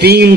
3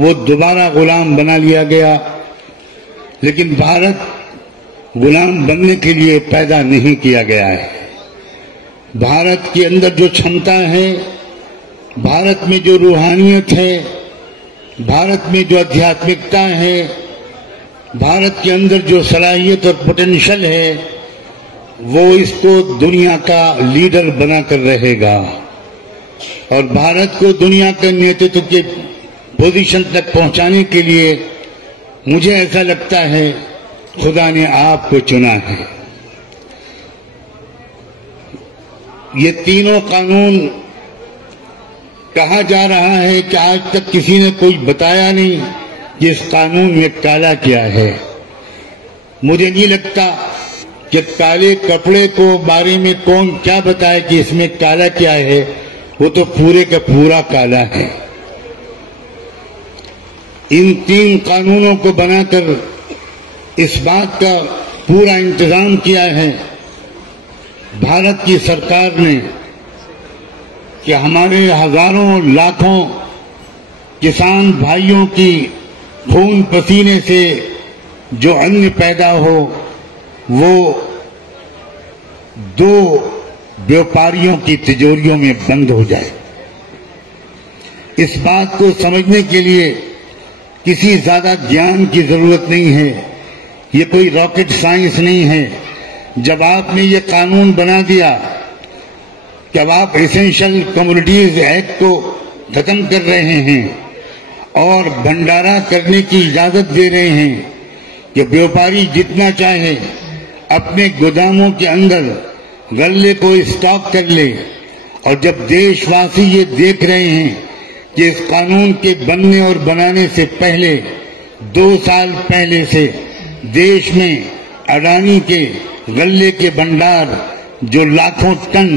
وہ دوبارہ غلام بنا لیا گیا. لیکن بھارت غلام بننے کے لیے پیدا نہیں کیا گیا ہے. بھارت کے اندر جو چھمتا ہے، بھارت میں جو روحانیت ہے، بھارت میں جو آدھیاتمکتا ہے، بھارت کے اندر جو صلاحیت اور پوٹینشل ہے، وہ اس کو دنیا کا لیڈر بنا کر رہے گا. اور بھارت کو دنیا کے نیترتو کے پوزیشن تک پہنچانے کے لیے مجھے ایسا لگتا ہے خدا نے آپ کو چنا ہے. یہ تینوں قانون کہا جا رہا ہے کہ آج تک کسی نے کوئی بتایا نہیں کہ اس قانون میں کالا کیا ہے. مجھے نہیں لگتا کہ کالے کپڑے کو بارے میں کون کیا بتائے کہ اس میں کالا کیا ہے. وہ تو پورے کا پورا کالا ہے. ان تین قانونوں کو بنا کر اس بات کا پورا انتظام کیا ہے بھارت کی سرکار نے کہ ہمارے ہزاروں لاکھوں کسان بھائیوں کی خون پسینے سے جو ان پیدا ہو وہ دو بیوپاریوں کی تجوریوں میں بند ہو جائے. اس بات کو سمجھنے کے لیے کسی زیادہ گیان کی ضرورت نہیں ہے. یہ کوئی راکٹ سائنس نہیں ہے. جب آپ نے یہ قانون بنا دیا، جب آپ ایسنشل کموڈیٹیز ایکٹ کو ختم کر رہے ہیں اور بھنڈارا کرنے کی اجازت دے رہے ہیں کہ بیوپاری جتنا چاہے اپنے گوداموں کے اندر غلے کو اسٹاک کر لے، اور جب دیش واسی یہ دیکھ رہے ہیں کہ اس قانون کے بننے اور بنانے سے پہلے 2 سال پہلے سے دیش میں اڈانی کے غلے کے بھنڈار جو لاکھوں ٹن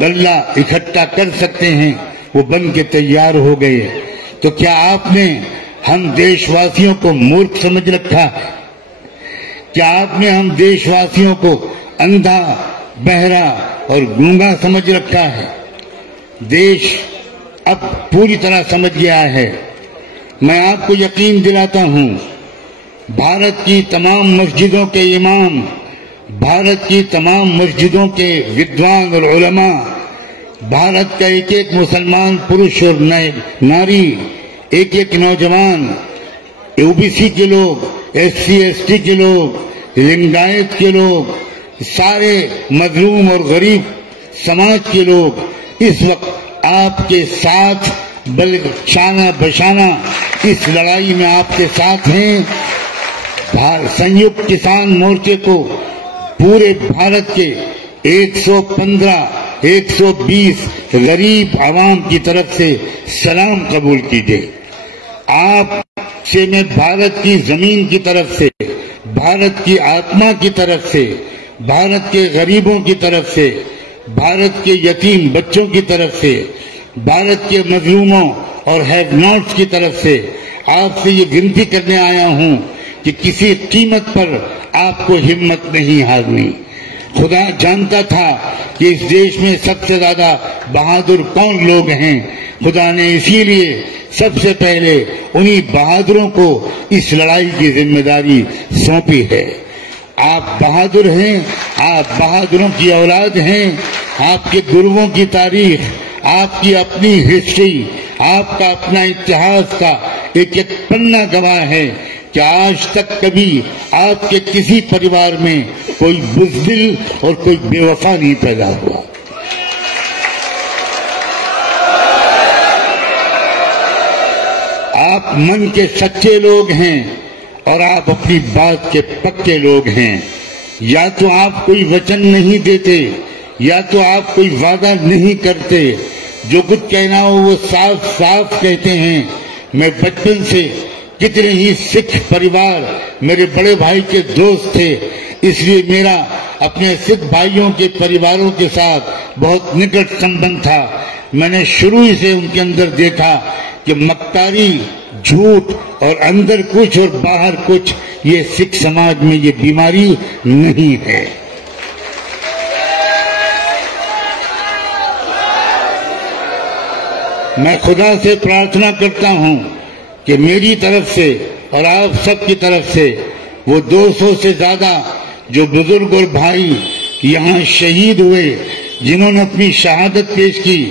غلہ اکٹھا کر سکتے ہیں وہ بن کے تیار ہو گئے، تو کیا آپ نے ہم دیش واسیوں کو مورخ سمجھ رکھا ہے؟ کیا آپ نے ہم دیش واسیوں کو اندھا، بہرا اور گونگا سمجھ رکھا ہے؟ دیش اب پوری طرح سمجھ گیا ہے. میں آپ کو یقین دلاتا ہوں، بھارت کی تمام مسجدوں کے امام، بھارت کی تمام مسجدوں کے ودوان اور علماء، بھارت کا ایک ایک مسلمان پروش اور ناری، ایک ایک نوجوان، OBC کے لوگ، SC ST کے لوگ، لنگایت کے لوگ، سارے مظلوم اور غریب سماج کے لوگ اس وقت آپ کے ساتھ شانہ بشانہ اس لڑائی میں آپ کے ساتھ ہیں. سنیکت کسان مورچے کو پورے بھارت کے 115 120 غریب عوام کی طرف سے سلام قبول کیجیے. آپ سے میں بھارت کی زمین کی طرف سے، بھارت کی آتما کی طرف سے، بھارت کے غریبوں کی طرف سے، بھارت کے یتیم بچوں کی طرف سے، بھارت کے مظلوموں اور ہیو ناٹس کی طرف سے آپ سے یہ ونتی کرنے آیا ہوں کہ کسی قیمت پر آپ کو ہمت نہیں ہارنی. خدا جانتا تھا کہ اس دیش میں سب سے زیادہ بہادر کون لوگ ہیں. خدا نے اسی لیے سب سے پہلے انہی بہادروں کو اس لڑائی کی ذمہ داری سونپی ہے. آپ بہادر ہیں، آپ بہادروں کی اولاد ہیں. آپ کے گروؤں کی تاریخ، آپ کی اپنی ہسٹری، آپ کا اپنا اتہاس کا ایک ایک پنہ گواہ ہے کہ آج تک کبھی آپ کے کسی پریوار میں کوئی بزدل اور کوئی بے وفا نہیں پیدا ہوا. آپ من کے سچے لوگ ہیں اور آپ اپنی بات کے پکے لوگ ہیں. یا تو آپ کوئی وچن نہیں دیتے، یا تو آپ کوئی وعدہ نہیں کرتے. جو کچھ کہنا ہو وہ صاف صاف کہتے ہیں. میں بچپن سے کتنے ہی سکھ پریوار میرے بڑے بھائی کے دوست تھے، اس لیے میرا اپنے سکھ بھائیوں کے پریواروں کے ساتھ بہت نکٹ سمبند تھا. میں نے شروع ہی سے ان کے اندر دیکھا کہ مکاری، جھوٹ اور اندر کچھ اور باہر کچھ، یہ سکھ سماج میں یہ بیماری نہیں ہے. میں خدا سے پرارتھنا کرتا ہوں کہ میری طرف سے اور آپ سب کی طرف سے وہ 200 سے زیادہ جو بزرگ اور بھائی یہاں شہید ہوئے، جنہوں نے اپنی شہادت پیش کی،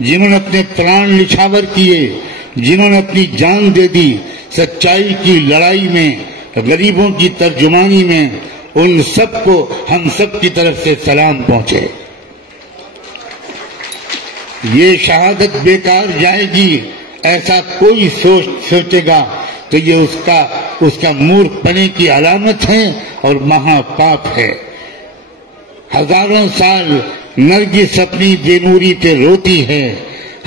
جنہوں نے اپنے پران نچھاور کیے، جنہوں نے اپنی جان دے دی سچائی کی لڑائی میں، غریبوں کی ترجمانی میں، ان سب کو ہم سب کی طرف سے سلام پہنچے۔ یہ شہادت بیکار جائے گی ایسا کوئی سوچے گا تو یہ اس کا مورخ پنے کی علامت ہے اور مہا پاپ ہے۔ ہزاروں سال نرگس اپنی بے نوری پہ روتی ہے،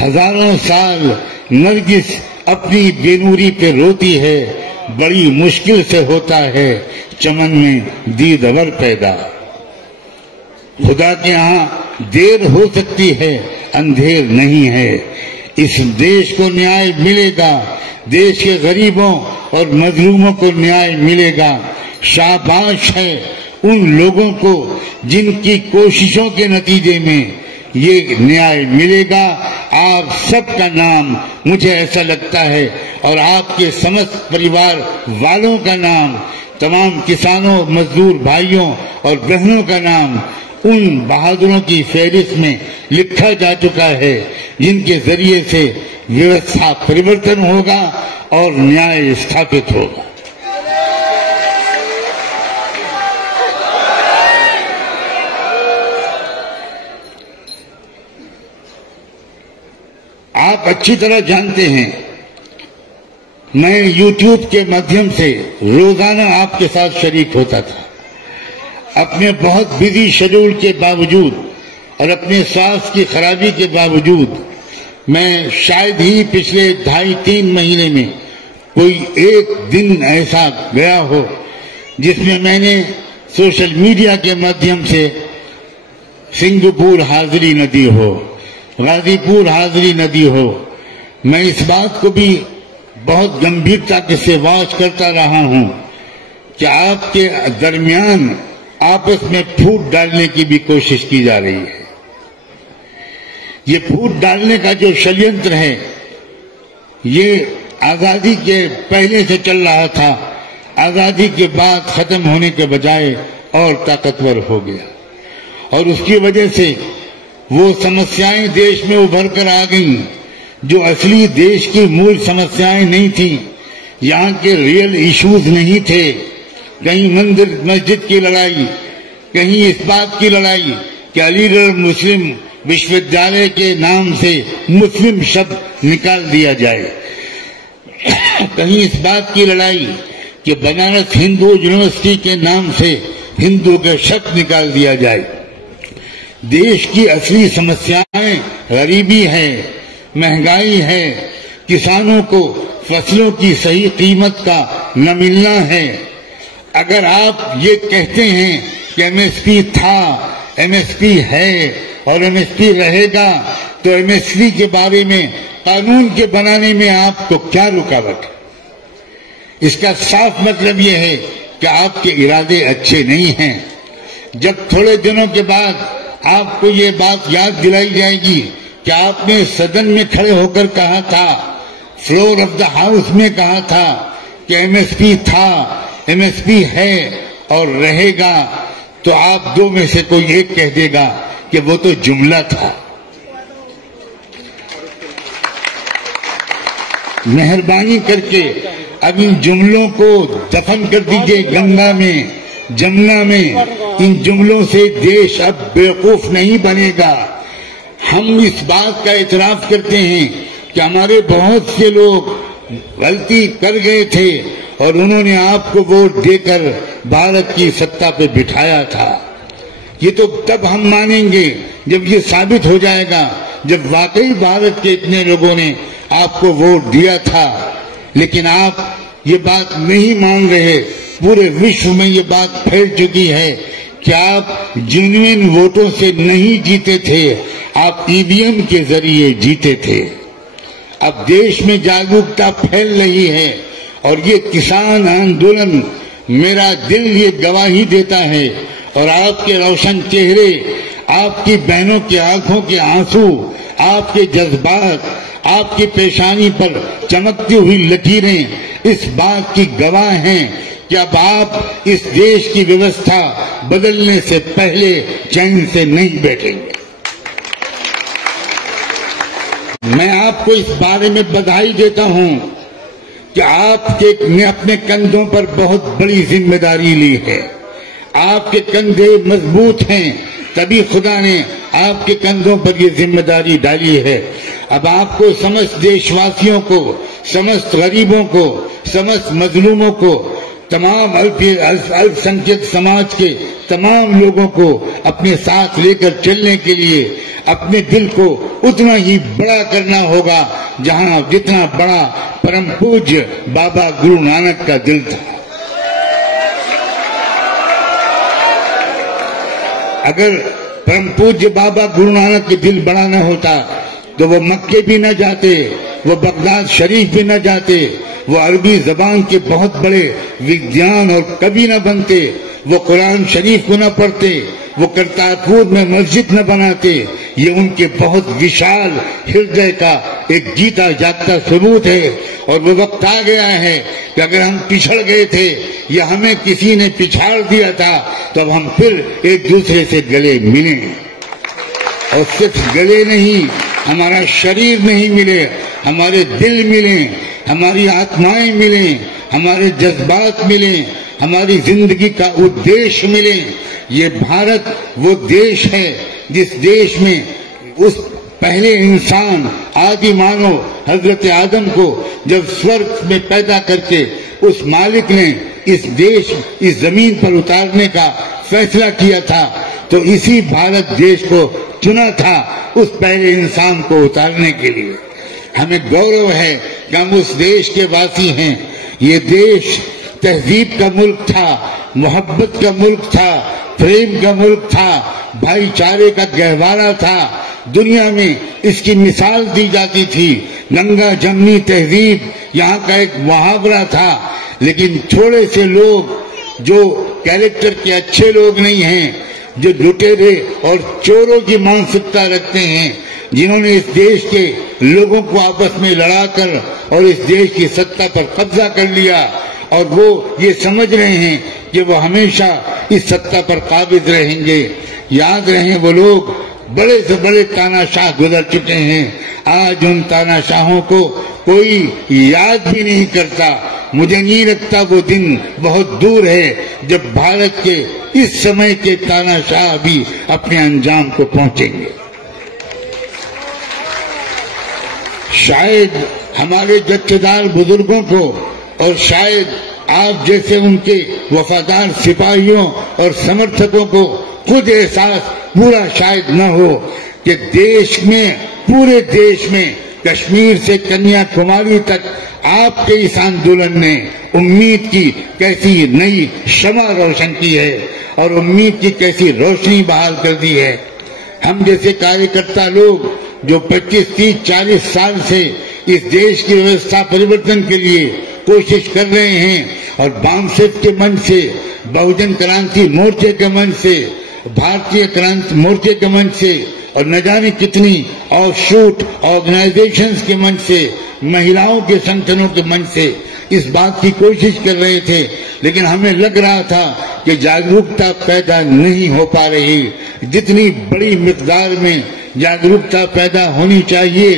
ہزاروں سال نرگس اپنی بے نوری پہ روتی ہے، بڑی مشکل سے ہوتا ہے چمن میں دیدور پیدا۔ خدا کے ہاں دیر ہو سکتی ہے، اندھیر نہیں ہے۔ اس دیش کو نیائے ملے گا، دیش کے غریبوں اور مظلوموں کو نیائے ملے گا۔ شاباش ہے ان لوگوں کو جن کی کوششوں کے نتیجے میں یہ نیائے ملے گا۔ آپ سب کا نام مجھے ایسا لگتا ہے اور آپ کے سمست پریوار والوں کا نام، تمام کسانوں، مزدور بھائیوں اور بہنوں کا نام ان بہادروں کی فہرست میں لکھا جا چکا ہے جن کے ذریعے سے ویوستھا پریورتن ہوگا اور نیائے استھاپت ہوگا۔ آپ اچھی طرح جانتے ہیں میں یوٹیوب کے مادھیم سے روزانہ آپ کے ساتھ شریک ہوتا تھا۔ اپنے بہت بزی شیڈول کے باوجود اور اپنے سانس کی خرابی کے باوجود میں شاید ہی پچھلے 2.5-3 مہینے میں کوئی ایک دن ایسا گیا ہو جس میں میں نے سوشل میڈیا کے مادھیم سے سنگھپور حاضری نہ دی ہو، غازی پور حاضری نہ دی ہو۔ میں اس بات کو بھی بہت گمبھیرتا سے واچ کرتا رہا ہوں کہ آپ کے درمیان آپس میں پھوٹ ڈالنے کی بھی کوشش کی جا رہی ہے۔ یہ پھوٹ ڈالنے کا جو شڑینتر ہے یہ آزادی کے پہلے سے چل رہا تھا، آزادی کے بعد ختم ہونے کے بجائے اور طاقتور ہو گیا، اور اس کی وجہ سے وہ سمسیائیں دیش میں ابھر کر آ گئیں جو اصلی دیش کی مول سمسیائیں نہیں تھیں۔ یہاں کے ریئل ایشوز نہیں تھے۔ کہیں مندر مسجد کی لڑائی، کہیں اس بات کی لڑائی کہ علی گڑھ مسلم وشودیالیہ کے نام سے مسلم شبد نکال دیا جائے، کہیں اس بات کی لڑائی کہ بنارس ہندو یونیورسٹی کے نام سے ہندو کا شبد نکال دیا جائے۔ دیش کی اصلی سمسیائیں غریبی ہے، مہنگائی ہے، کسانوں کو فصلوں کی صحیح قیمت کا نہ ملنا ہے۔ اگر آپ یہ کہتے ہیں کہ ایم ایس پی تھا، ایم ایس پی ہے اور ایم ایس پی رہے گا، تو ایم ایس پی کے بارے میں قانون کے بنانے میں آپ کو کیا رکاوٹ ہے؟ اس کا صاف مطلب یہ ہے کہ آپ کے ارادے اچھے نہیں ہیں۔ جب تھوڑے دنوں کے بعد آپ کو یہ بات یاد دلائی جائے گی کہ آپ نے صدن میں کھڑے ہو کر کہا تھا، فلور آف دا ہاؤس میں کہا تھا کہ ایم ایس پی تھا، ایم ایس پی ہے اور رہے گا، تو آپ دو میں سے کوئی ایک کہہ دے گا کہ وہ تو جملہ تھا۔ مہربانی کر کے اب ان جملوں کو دفن کر دیجئے گنگا میں، جمنا میں۔ ان جملوں سے دیش اب بیوقوف نہیں بنے گا۔ ہم اس بات کا اعتراف کرتے ہیں کہ ہمارے بہت سے لوگ غلطی کر گئے تھے اور انہوں نے آپ کو ووٹ دے کر بھارت کی سطح پہ بٹھایا تھا۔ یہ تو تب ہم مانیں گے جب یہ ثابت ہو جائے گا، جب واقعی بھارت کے اتنے لوگوں نے آپ کو ووٹ دیا تھا۔ لیکن آپ یہ بات نہیں مان رہے۔ پورے وشو میں یہ بات پھیل چکی ہے کہ آپ جینوئن ووٹوں سے نہیں جیتے تھے، آپ ای وی ایم کے ذریعے جیتے تھے۔ اب دیش میں جاگرکتا پھیل رہی ہے اور یہ کسان آندولن، میرا دل یہ گواہی دیتا ہے، اور آپ کے روشن چہرے، آپ کی بہنوں کی آنکھوں کے آنسو، آپ کے جذبات، آپ کی پیشانی پر چمکتی ہوئی لکیریں اس بات کی گواہ ہیں کہ اب آپ اس دیش کی ویوستھا بدلنے سے پہلے چین سے نہیں بیٹھیں گے۔ میں آپ کو اس بارے میں بدھائی دیتا ہوں کہ آپ نے اپنے کندھوں پر بہت بڑی ذمہ داری لی ہے۔ آپ کے کندھے مضبوط ہیں، تبھی خدا نے آپ کے کندھوں پر یہ ذمہ داری ڈالی ہے۔ اب آپ کو سمست دیش واسیوں کو، سمست غریبوں کو، سمست مظلوموں کو، تمام الپ سنکھیت سماج کے تمام لوگوں کو اپنے ساتھ لے کر چلنے کے لیے اپنے دل کو اتنا ہی بڑا کرنا ہوگا جتنا بڑا پرم پوجیہ بابا گرو نانک کا دل تھا۔ اگر پرم پوجیہ بابا گرو نانک کا دل بڑا نہ ہوتا تو وہ مکے بھی نہ جاتے، وہ بغداد شریف بھی نہ جاتے، وہ عربی زبان کے بہت بڑے وگیان اور کبھی نہ بنتے، وہ قرآن شریف کو نہ پڑھتے، وہ کرتارپور میں مسجد نہ بناتے۔ یہ ان کے بہت وشال ہردے کا ایک جیتا جاگتا ثبوت ہے۔ اور وہ وقت آ گیا ہے کہ اگر ہم پچھڑ گئے تھے یا ہمیں کسی نے پچھاڑ دیا تھا تو اب ہم پھر ایک دوسرے سے گلے ملیں، اور صرف گلے نہیں، ہمارا شریر نہیں ملے، ہمارے دل ملیں، ہماری آتمائیں ملیں، ہمارے جذبات ملیں، ہماری زندگی کا ادیش ملے۔ یہ بھارت وہ دیش ہے جس دیش میں اس پہلے انسان آدی مانو حضرت آدم کو جب سورگ میں پیدا کر کے اس مالک نے اس زمین پر اتارنے کا فیصلہ کیا تھا تو اسی بھارت دیش کو چنا تھا اس پہلے انسان کو اتارنے کے لیے۔ ہمیں گورو ہے کہ ہم اس دیش کے واسی ہیں۔ یہ دیش تہذیب کا ملک تھا، محبت کا ملک تھا، پریم کا ملک تھا، بھائی چارے کا گہوارہ تھا۔ دنیا میں اس کی مثال دی جاتی تھی، گنگا جمنی تہذیب یہاں کا ایک محاورہ تھا۔ لیکن تھوڑے سے لوگ جو کیریکٹر کے اچھے لوگ نہیں ہیں، جو لٹیرے اور چوروں کی مانسکتا رکھتے ہیں، جنہوں نے اس دیش کے لوگوں کو آپس میں لڑا کر اور اس دیش کی سطح پر قبضہ کر لیا، اور وہ یہ سمجھ رہے ہیں کہ وہ ہمیشہ اس سطح پر قابض رہیں گے۔ یاد رہیں وہ لوگ بڑے سے بڑے تاناشاہ گزر چکے ہیں، آج ان تاناشاہوں کو کوئی یاد بھی نہیں کرتا۔ مجھے نہیں لگتا وہ دن بہت دور ہے جب بھارت کے اس سمے کے تاناشاہ بھی اپنے انجام کو پہنچیں گے۔ شاید ہمارے جتھےدار بزرگوں کو اور شاید آپ جیسے ان کے وفادار سپاہیوں اور سمرتھکوں کو خود احساس پورا شاید نہ ہو کہ دیش میں، پورے دیش میں، کشمیر سے کنیا کماری تک آپ کے اس آندولن نے امید کی کیسی نئی شمع روشن کی ہے اور امید کی کیسی روشنی بحال کر دی ہے۔ ہم جیسے کاریہ کرتا لوگ جو 25، 30، 40 سال سے اس دیش کی ویوستھا پریورتن کے لیے کوشش کر رہے ہیں، اور بامسیٹ کے من سے، بہوجن کرانتی مورچے کے من سے، بھارتیہ کرانتی مورچے کے من سے، اور نہ جانے کتنی آف شوٹ آرگنائزیشنز کے من سے، مہیلاؤں کے سنگھنوں کے من سے اس بات کی کوشش کر رہے تھے، لیکن ہمیں لگ رہا تھا کہ جاگروکتا پیدا نہیں ہو پا رہی۔ جتنی بڑی مقدار میں جاگروکتا پیدا ہونی چاہیے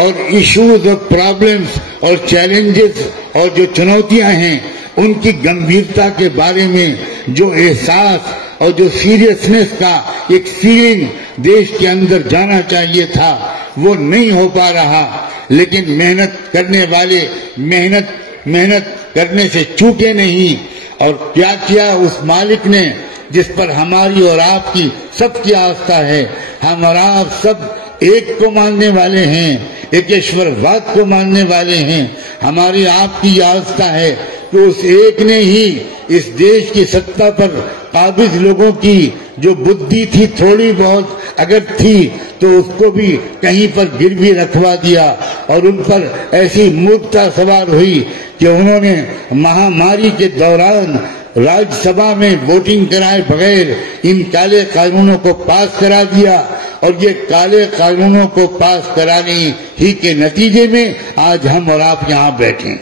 اور ایشوز اور پرابلمز اور چیلنجز اور جو چنوتیاں ہیں ان کی گمبھیرتا کے بارے میں جو احساس اور جو سیریسنس کا ایک فیلنگ دیش کے اندر جانا چاہیے تھا وہ نہیں ہو پا رہا۔ لیکن محنت کرنے والے محنت کرنے سے چوکے نہیں، اور کیا کیا اس مالک نے جس پر ہماری اور آپ کی سب کی آستھا ہے۔ ہم اور آپ سب ایک کو ماننے والے ہیں، ایکیشور واد کو ماننے والے ہیں۔ ہماری آپ کی آستھا ہے کہ اس ایک نے ہی اس دیش کی سطح پر قابض لوگوں کی جو بدھی تھی تھوڑی بہت اگر تھی تو اس کو بھی کہیں پر گروی رکھوا دیا، اور ان پر ایسی مورکھتا سوار ہوئی کہ انہوں نے مہاماری کے دوران راج سبھا میں ووٹنگ کرائے بغیر ان کالے قانونوں کو پاس کرا دیا، اور یہ کالے قانونوں کو پاس کرانے ہی کے نتیجے میں آج ہم اور آپ یہاں بیٹھے.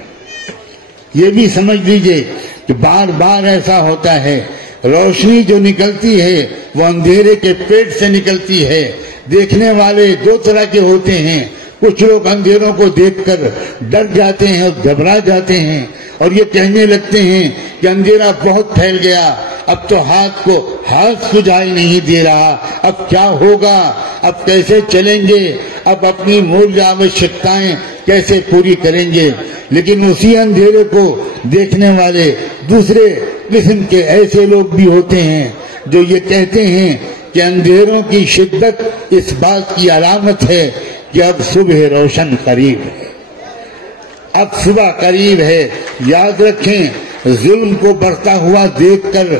یہ بھی سمجھ لیجئے کہ بار بار ایسا ہوتا ہے، روشنی جو نکلتی ہے وہ اندھیرے کے پیٹ سے نکلتی ہے. دیکھنے والے دو طرح کے ہوتے ہیں، کچھ لوگ اندھیروں کو دیکھ کر ڈر جاتے ہیں اور گھبرا جاتے ہیں اور یہ کہنے لگتے ہیں کہ اندھیرا بہت پھیل گیا، اب تو ہاتھ سجھائی نہیں دے رہا، اب کیا ہوگا، اب کیسے چلیں گے، اب اپنی مول آوشکتائیں کیسے پوری کریں گے. لیکن اسی اندھیرے کو دیکھنے والے دوسرے قسم کے ایسے لوگ بھی ہوتے ہیں جو یہ کہتے ہیں کہ اندھیروں کی شدت اس بات کی علامت ہے کہ اب صبح روشن قریب ہے، اب صبح قریب ہے. یاد رکھیں، ظلم کو بڑھتا ہوا دیکھ کر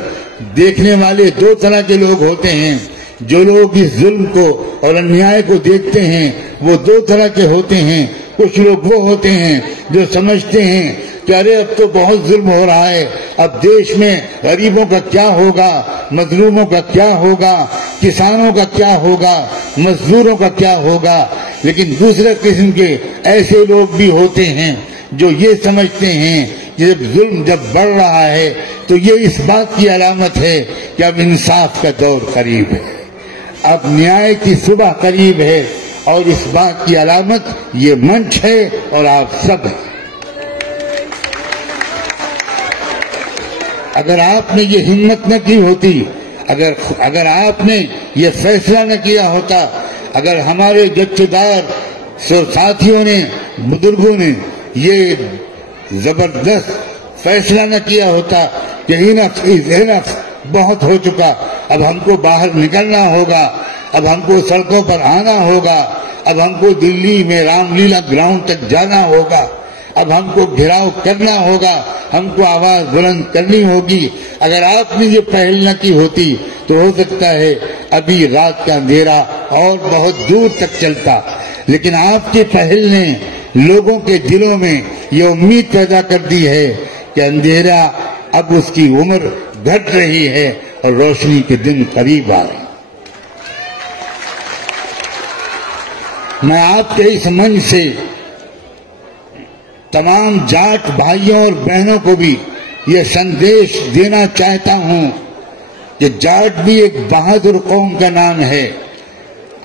دیکھنے والے دو طرح کے لوگ ہوتے ہیں. جو لوگ اس ظلم کو اور انیائے کو دیکھتے ہیں وہ دو طرح کے ہوتے ہیں. کچھ لوگ وہ ہوتے ہیں جو سمجھتے ہیں کہ ارے اب تو بہت ظلم ہو رہا ہے، اب دیش میں غریبوں کا کیا ہوگا، مظلوموں کا کیا ہوگا، کسانوں کا کیا ہوگا، مزدوروں کا کیا ہوگا. لیکن دوسرے قسم کے ایسے لوگ بھی ہوتے ہیں جو یہ سمجھتے ہیں کہ جب ظلم بڑھ رہا ہے تو یہ اس بات کی علامت ہے کہ اب انصاف کا دور قریب ہے، اب نیائے کی صبح قریب ہے. اور اس بات کی علامت یہ منچ ہے اور آپ سب ہیں. اگر آپ نے یہ ہمت نہ کی ہوتی، اگر آپ نے یہ فیصلہ نہ کیا ہوتا، اگر ہمارے جتھےدار ساتھیوں نے، بزرگوں نے یہ زبردست فیصلہ نہ کیا ہوتا کہ انف بہت ہو چکا، اب ہم کو باہر نکلنا ہوگا، اب ہم کو سڑکوں پر آنا ہوگا، اب ہم کو دلی میں رام لیلا گراؤنڈ تک جانا ہوگا، اب ہم کو گھیراؤ کرنا ہوگا، ہم کو آواز بلند کرنی ہوگی. اگر آپ نے یہ پہل نہ کی ہوتی تو ہو سکتا ہے ابھی رات کا اندھیرا اور بہت دور تک چلتا. لیکن آپ کی پہل نے لوگوں کے دلوں میں یہ امید پیدا کر دی ہے کہ اندھیرا اب اس کی عمر گھٹ رہی ہے اور روشنی کے دن قریب آ رہے ہیں. میں آپ کے اس منچ سے تمام جاٹ بھائیوں اور بہنوں کو بھی یہ سندیش دینا چاہتا ہوں کہ جاٹ بھی ایک بہادر قوم کا نام ہے.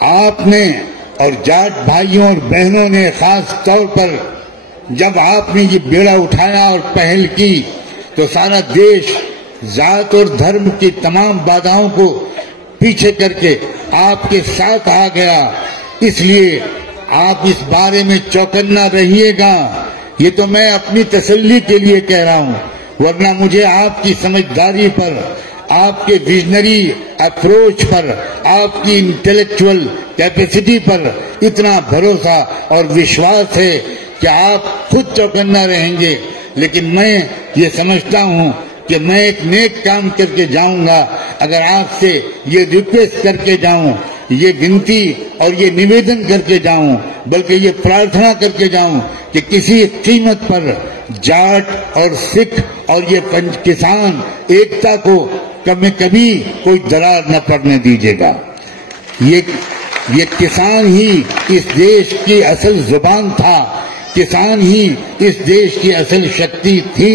آپ نے اور جاٹ بھائیوں اور بہنوں نے خاص طور پر جب آپ نے یہ بیڑا اٹھایا اور پہل کی تو سارا دیش ذات اور دھرم کی تمام بادھاؤں کو پیچھے کر کے آپ کے ساتھ آ گیا. اس لیے آپ اس بارے میں چوکنا رہیے گا. یہ تو میں اپنی تسلی کے لیے کہہ رہا ہوں، ورنہ مجھے آپ کی سمجھداری پر، آپ کے ویژنری اپروچ پر، آپ کی انٹلیکچول کیپیسٹی پر اتنا بھروسہ اور وشواس ہے کہ آپ خود چوکنا رہیں گے. لیکن میں یہ سمجھتا ہوں کہ میں ایک نیک کام کر کے جاؤں گا اگر آپ سے یہ ریکویسٹ کر کے جاؤں، یہ گنتی اور یہ نویدن کر کے جاؤں، بلکہ یہ پرارتھنا کر کے جاؤں کہ کسی قیمت پر جاٹ اور سکھ اور یہ کسان ایکتا کو کبھی کوئی درار نہ پڑنے دیجیے گا. یہ کسان ہی اس دیش کی اصل زبان تھا، کسان ہی اس دیش کی اصل شکتی تھی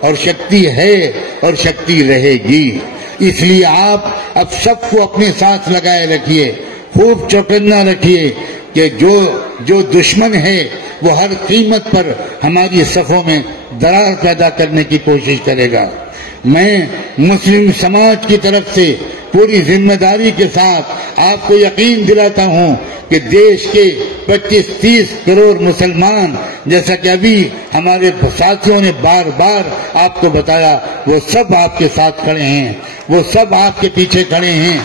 اور شکتی ہے اور شکتی رہے گی. اس لیے آپ اب سب کو اپنے ساتھ لگائے رکھیے، خوب چوکنا رکھیے کہ جو دشمن ہے وہ ہر قیمت پر ہماری صفوں میں درار پیدا کرنے کی کوشش کرے گا. میں مسلم سماج کی طرف سے پوری ذمہ داری کے ساتھ آپ کو یقین دلاتا ہوں کہ دیش کے 25-30 کروڑ مسلمان، جیسا کہ ابھی ہمارے ساتھیوں نے بار بار آپ کو بتایا، وہ سب آپ کے ساتھ کھڑے ہیں، وہ سب آپ کے پیچھے کھڑے ہیں.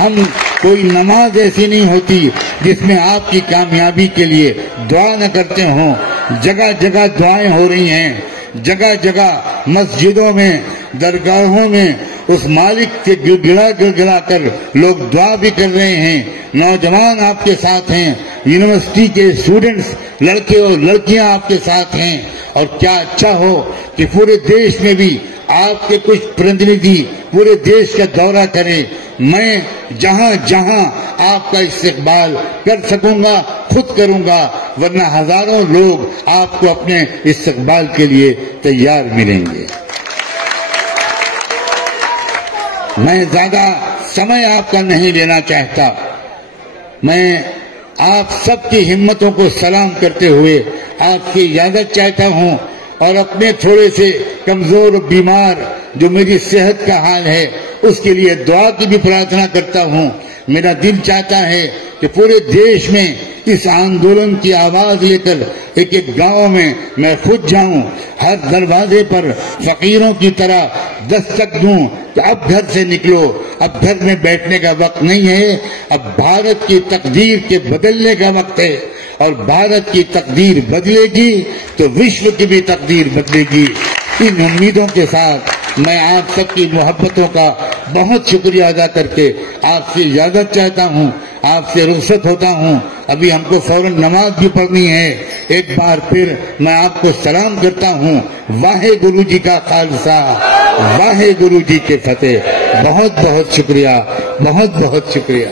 ہم کوئی نماز ایسی نہیں ہوتی جس میں آپ کی کامیابی کے لیے دعا نہ کرتے ہوں. جگہ جگہ دعائیں ہو رہی ہیں، جگہ جگہ مسجدوں میں، درگاہوں میں اس مالک کے گڑ کر لوگ دعا بھی کر رہے ہیں. نوجوان آپ کے ساتھ ہیں، یونیورسٹی کے اسٹوڈنٹس، لڑکے اور لڑکیاں آپ کے ساتھ ہیں. اور کیا اچھا ہو کہ پورے دیش میں بھی آپ کے کچھ پرتنیدھی پورے دیش کا دورہ کریں. میں جہاں جہاں آپ کا استقبال کر سکوں گا خود کروں گا، ورنہ ہزاروں لوگ آپ کو اپنے استقبال کے لیے تیار ملیں گے. میں زیادہ سمے آپ کا نہیں لینا چاہتا. میں آپ سب کی ہمتوں کو سلام کرتے ہوئے آپ کی اجازت چاہتا ہوں، اور اپنے تھوڑے سے کمزور اور بیمار جو میری صحت کا حال ہے اس کے لیے دعا کی بھی پرارتھنا کرتا ہوں. میرا دل چاہتا ہے کہ پورے دیش میں اس آندولن کی آواز لے کر ایک ایک گاؤں میں خود جاؤں، ہر دروازے پر فقیروں کی طرح دستک دوں کہ اب گھر سے نکلو، اب گھر میں بیٹھنے کا وقت نہیں ہے، اب بھارت کی تقدیر کے بدلنے کا وقت ہے، اور بھارت کی تقدیر بدلے گی تو وشو کی بھی تقدیر بدلے گی. ان امیدوں کے ساتھ میں آپ سب کی محبتوں کا بہت شکریہ ادا کر کے آپ سے اجازت چاہتا ہوں، آپ سے رخصت ہوتا ہوں. ابھی ہم کو فوراً نماز بھی پڑھنی ہے. ایک بار پھر میں آپ کو سلام کرتا ہوں. واحے گرو جی کا خالصہ، واحے گرو جی کے فتح. بہت بہت شکریہ، بہت بہت شکریہ.